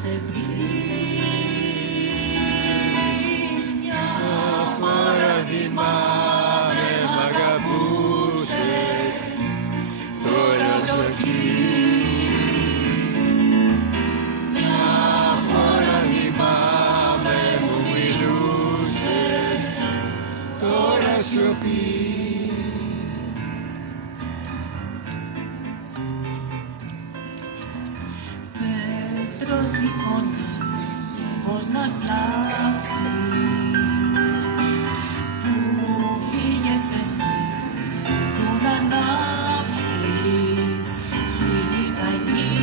σε βρει. Μια φορά θυμάμαι μ' αγαπούσες, τώρα βροχή. Μια φορά θυμάμαι μου μιλούσες, τώρα σιωπή. Πέτρος η φωνή, πώς να κλάψει, που φύγες εσύ, που να ανάψει, φύγει καημή.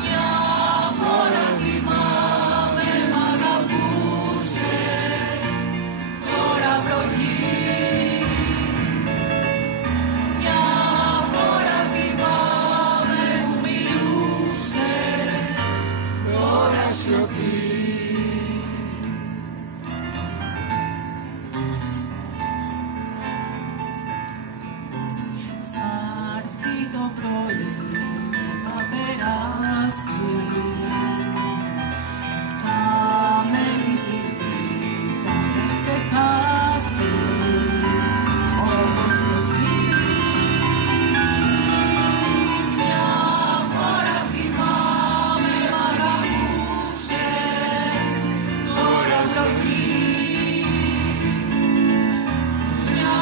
Μια φορά θυμάμαι μ' αγαπούσες, τώρα βροχή. Θα έρθει το πρωί, θα περάσει, θα με λυπηθεί, θα με ξεχάσει, όπως και εσύ. Μια φορά θυμάμαι μ' αγαπούσες, τώρα βροχή. Μια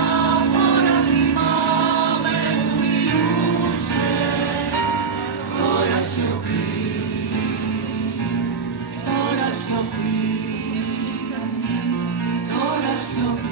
φορά θυμάμαι που μιλούσες, τώρα σιωπή, τώρα σιωπή, τώρα σιωπή.